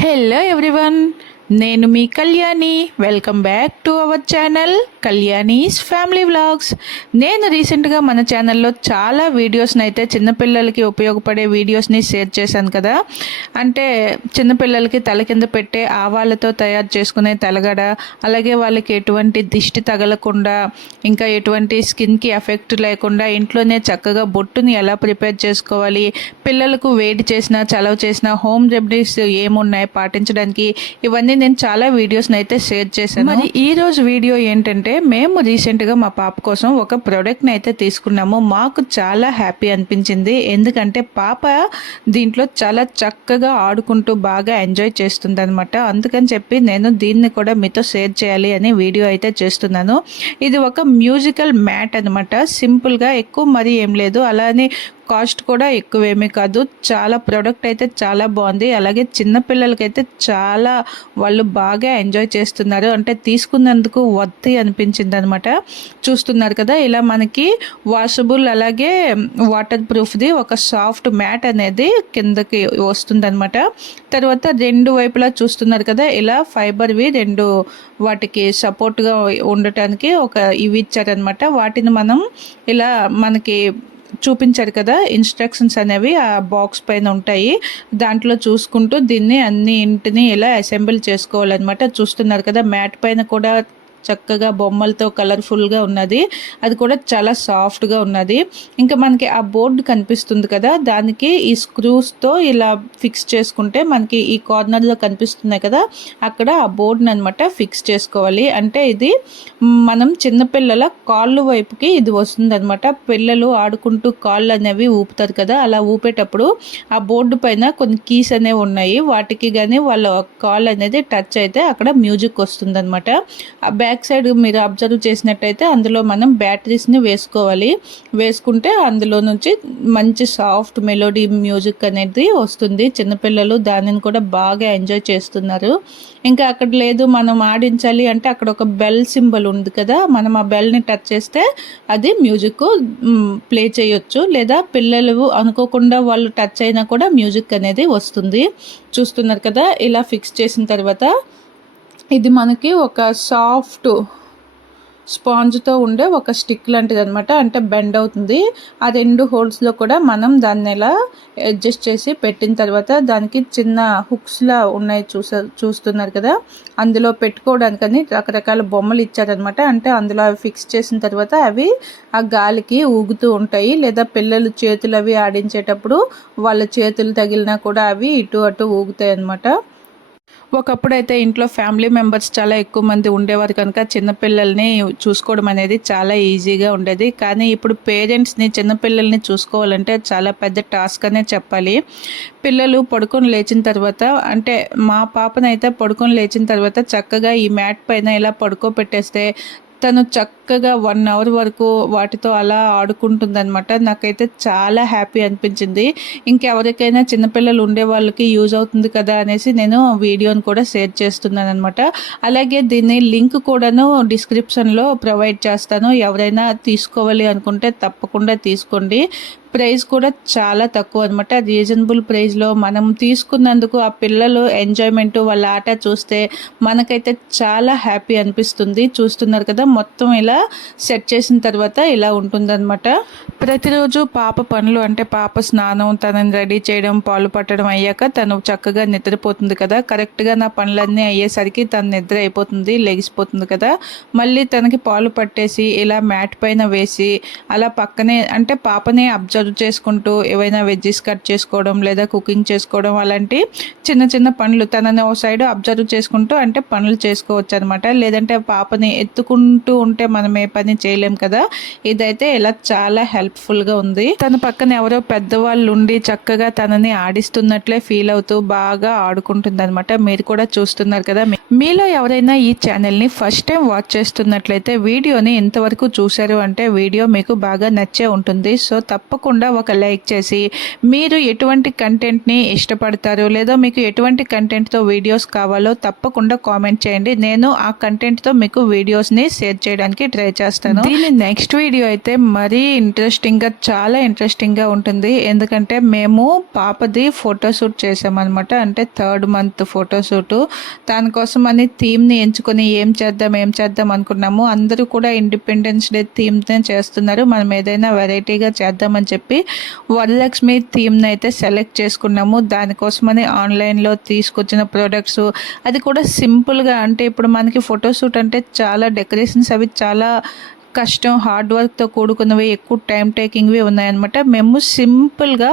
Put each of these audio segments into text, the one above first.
Hello everyone, నేను మీ Kalyani. Welcome back to our channel Kalyani's family vlogs. నేను రీసెంట్గా మన ఛానల్లో చాలా వీడియోస్ని అయితే చిన్నపిల్లలకి ఉపయోగపడే వీడియోస్ని షేర్ చేశాను కదా. అంటే చిన్నపిల్లలకి తల కింద పెట్టే ఆవాలతో తయారు చేసుకునే తలగడ, అలాగే వాళ్ళకి ఎటువంటి దిష్టి తగలకుండా, ఇంకా ఎటువంటి స్కిన్కి ఎఫెక్ట్ లేకుండా ఇంట్లోనే చక్కగా బొట్టుని ఎలా ప్రిపేర్ చేసుకోవాలి, పిల్లలకు వేడి చేసిన చలవ చేసిన హోమ్ రెమెడీస్ ఏమున్నాయి పాటించడానికి, ఇవన్నీ నేను చాలా వీడియోస్ని అయితే షేర్ చేశాను. మరి ఈ రోజు వీడియో ఏంటంటే, మేము రీసెంట్గా మా పాప కోసం ఒక ప్రోడక్ట్ని అయితే తీసుకున్నాము. మాకు చాలా హ్యాపీ అనిపించింది, ఎందుకంటే పాప దీంట్లో చాలా చక్కగా ఆడుకుంటూ బాగా ఎంజాయ్ చేస్తుంది అనమాట. అందుకని చెప్పి నేను దీన్ని కూడా మీతో షేర్ చేయాలి అని వీడియో అయితే చేస్తున్నాను. ఇది ఒక మ్యూజికల్ మ్యాట్ అనమాట. సింపుల్గా, ఎక్కువ మరీ ఏం లేదు, అలానే కాస్ట్ కూడా ఎక్కువేమీ కాదు. చాలా ప్రోడక్ట్ అయితే చాలా బాగుంది. అలాగే చిన్నపిల్లలకైతే చాలా వాళ్ళు బాగా ఎంజాయ్ చేస్తున్నారు. అంటే తీసుకున్నందుకు వర్తి అనిపించింది అనమాట. చూస్తున్నారు కదా, ఇలా మనకి వాషబుల్ అలాగే వాటర్ ప్రూఫ్ది ఒక సాఫ్ట్ మ్యాట్ అనేది కిందకి వస్తుంది అనమాట. తర్వాత రెండు వైపులా చూస్తున్నారు కదా, ఇలా ఫైబర్వి రెండు వాటికి సపోర్ట్గా ఉండటానికి ఒక ఇవి ఇచ్చారనమాట. వాటిని మనం ఇలా మనకి చూపించారు కదా, ఇన్స్ట్రక్షన్స్ అనేవి ఆ బాక్స్ పైన ఉంటాయి. దాంట్లో చూసుకుంటూ దీన్ని అన్ని ఇంటిని ఇలా అసెంబుల్ చేసుకోవాలన్నమాట. చూస్తున్నారు కదా, మ్యాట్ పైన కూడా చక్కగా బొమ్మలతో కలర్ఫుల్గా ఉన్నది. అది కూడా చాలా సాఫ్ట్గా ఉన్నది. ఇంకా మనకి ఆ బోర్డు కనిపిస్తుంది కదా, దానికి ఈ స్క్రూస్తో ఇలా ఫిక్స్ చేసుకుంటే మనకి ఈ కార్నర్లో కనిపిస్తున్నాయి కదా, అక్కడ ఆ బోర్డుని అనమాట ఫిక్స్ చేసుకోవాలి. అంటే ఇది మనం చిన్నపిల్లల కాళ్ళు వైపుకి ఇది వస్తుంది అనమాట. పిల్లలు ఆడుకుంటూ కాళ్ళు అనేవి ఊపుతారు కదా, అలా ఊపేటప్పుడు ఆ బోర్డు పైన కొన్ని కీస్ అనేవి ఉన్నాయి. వాటికి కానీ వాళ్ళ కాళ్ళు అనేది టచ్ అయితే అక్కడ మ్యూజిక్ వస్తుంది అనమాట. ఆ బ్యాక్ సైడ్ మీరు అబ్జర్వ్ చేసినట్టయితే అందులో మనం బ్యాటరీస్ని వేసుకోవాలి. వేసుకుంటే అందులో నుంచి మంచి సాఫ్ట్ మెలోడీ మ్యూజిక్ అనేది వస్తుంది. చిన్నపిల్లలు దానిని కూడా బాగా ఎంజాయ్ చేస్తున్నారు. ఇంకా అక్కడ లేదు, మనం ఆడించాలి అంటే అక్కడ ఒక బెల్ సింబల్ ఉంది కదా, మనం ఆ బెల్ని టచ్ చేస్తే అది మ్యూజిక్ ప్లే చేయొచ్చు. లేదా పిల్లలు అనుకోకుండా వాళ్ళు టచ్ అయినా కూడా మ్యూజిక్ అనేది వస్తుంది. చూస్తున్నారు కదా, ఇలా ఫిక్స్ చేసిన తర్వాత ఇది మనకి ఒక సాఫ్ట్ స్పాంజ్తో ఉండే ఒక స్టిక్ లాంటిది అనమాట. అంటే బెండ్ అవుతుంది. ఆ రెండు హోల్స్లో కూడా మనం దాన్ని ఎలా అడ్జస్ట్ చేసి పెట్టిన తర్వాత దానికి చిన్న హుక్స్లా ఉన్నాయి చూస్తున్నారు కదా, అందులో పెట్టుకోవడానికని రకరకాల బొమ్మలు ఇచ్చారనమాట. అంటే అందులో అవి ఫిక్స్ చేసిన తర్వాత అవి ఆ గాలికి ఊగుతూ ఉంటాయి. లేదా పిల్లలు చేతులు అవి ఆడించేటప్పుడు వాళ్ళ చేతులు తగిలినా కూడా అవి ఇటు అటు ఊగుతాయి అనమాట. ఒకప్పుడైతే ఇంట్లో ఫ్యామిలీ మెంబర్స్ చాలా ఎక్కువ మంది ఉండేవారు కనుక చిన్నపిల్లల్ని చూసుకోవడం అనేది చాలా ఈజీగా ఉండేది. కానీ ఇప్పుడు పేరెంట్స్ని చిన్నపిల్లల్ని చూసుకోవాలంటే చాలా పెద్ద టాస్క్ అనే చెప్పాలి. పిల్లలు పడుకొని లేచిన తర్వాత, అంటే మా పాపనైతే పడుకొని లేచిన తర్వాత చక్కగా ఈ మ్యాట్ పైన ఇలా పడుకోబెట్టేస్తే తను చక్కగా 1 అవర్ వరకు వాటితో అలా ఆడుకుంటుందన్నమాట. నాకైతే చాలా హ్యాపీ అనిపించింది. ఇంకెవరికైనా చిన్నపిల్లలు ఉండే వాళ్ళకి యూజ్ అవుతుంది కదా అనేసి నేను వీడియోని కూడా షేర్ చేస్తున్నాను అనమాట. అలాగే దీని లింక్ కూడాను డిస్క్రిప్షన్లో ప్రొవైడ్ చేస్తాను. ఎవరైనా తీసుకోవాలి అనుకుంటే తప్పకుండా తీసుకోండి. ప్రైస్ కూడా చాలా తక్కువ అనమాట. రీజనబుల్ ప్రైస్లో మనం తీసుకున్నందుకు ఆ పిల్లలు ఎంజాయ్మెంట్, వాళ్ళ ఆట చూస్తే మనకైతే చాలా హ్యాపీ అనిపిస్తుంది. చూస్తున్నారు కదా, మొత్తం ఇలా సెట్ చేసిన తర్వాత ఇలా ఉంటుందన్నమాట. ప్రతిరోజు పాప పనులు, అంటే పాప స్నానం, తనని రెడీ చేయడం, పాలు పట్టడం అయ్యాక తను చక్కగా నిద్రపోతుంది కదా. కరెక్ట్గా నా పనులన్నీ అయ్యేసరికి తను నిద్ర అయిపోతుంది, లెగిసిపోతుంది కదా. మళ్ళీ తనకి పాలు పట్టేసి ఇలా మ్యాట్ పైన వేసి అలా పక్కనే, అంటే పాపని అబ్జర్వ్ చేసుకుంటూ ఏవైనా వెజ్జెస్ కట్ చేసుకోవడం లేదా కుకింగ్ చేసుకోవడం, అలాంటి చిన్న చిన్న పనులు తనని ఓ సైడ్ అబ్జర్వ్ చేసుకుంటూ అంటే పనులు చేసుకోవచ్చు అనమాట. లేదంటే పాపని ఎత్తుకుంటూ ఉంటే మనం ఏ పని చేయలేం కదా. ఇదైతే ఇలా చాలా హెల్ప్ఫుల్గా ఉంది. తన పక్కన ఎవరో పెద్దవాళ్ళు ఉండి చక్కగా తనని ఆడిస్తున్నట్లే ఫీల్ అవుతూ బాగా ఆడుకుంటుంది అనమాట. మీరు కూడా చూస్తున్నారు కదా. మీలో ఎవరైనా ఈ ఛానల్ని ఫస్ట్ టైం వాచ్ చేస్తున్నట్లయితే వీడియోని ఇంతవరకు చూశారు అంటే వీడియో మీకు బాగా నచ్చే ఉంటుంది. సో తప్పకుండా తప్పకుండా ఒక లైక్ చేసి మీరు ఎటువంటి కంటెంట్ని ఇష్టపడతారో లేదా మీకు ఎటువంటి కంటెంట్తో వీడియోస్ కావాలో తప్పకుండా కామెంట్ చేయండి. నేను ఆ కంటెంట్తో మీకు వీడియోస్ని షేర్ చేయడానికి ట్రై చేస్తాను. దీని నెక్స్ట్ వీడియో అయితే మరీ ఇంట్రెస్టింగ్గా, చాలా ఇంట్రెస్టింగ్గా ఉంటుంది. ఎందుకంటే మేము పాపది ఫోటోషూట్ చేసామన్నమాట. అంటే 3rd month ఫోటోషూటు. దానికోసం అని థీమ్ని ఎంచుకొని ఏం చేద్దాం అనుకున్నాము. అందరూ కూడా ఇండిపెండెన్స్ డే థీమ్నే చేస్తున్నారు. మనం ఏదైనా వెరైటీగా చేద్దామని చెప్పి వరలక్ష్మి థీమ్ని అయితే సెలెక్ట్ చేసుకున్నాము. దానికోసమని ఆన్లైన్లో తీసుకొచ్చిన ప్రొడక్ట్స్, అది కూడా సింపుల్గా, అంటే ఇప్పుడు మనకి ఫోటోషూట్ అంటే చాలా డెకరేషన్స్ అవి చాలా కష్టం, హార్డ్ వర్క్తో కూడుకున్నవి, ఎక్కువ టైం టేకింగ్వి ఉన్నాయన్నమాట. మేము సింపుల్గా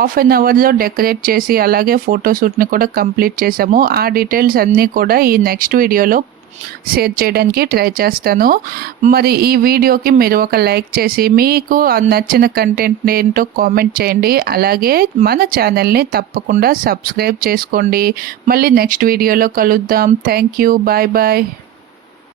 ½ an hourలో డెకరేట్ చేసి అలాగే ఫోటోషూట్ని కూడా కంప్లీట్ చేసాము. ఆ డీటెయిల్స్ అన్నీ కూడా ఈ నెక్స్ట్ వీడియోలో షేర్ చేయడానికి ట్రై చేస్తాను. మరి ఈ వీడియోకి మీరు ఒక లైక్ చేసి మీకు నచ్చిన కంటెంట్ ఏంటో కామెంట్ చేయండి. అలాగే మన ఛానల్ని తప్పకుండా సబ్స్క్రైబ్ చేసుకోండి. మళ్ళీ నెక్స్ట్ వీడియోలో కలుద్దాం. Thank you. Bye bye.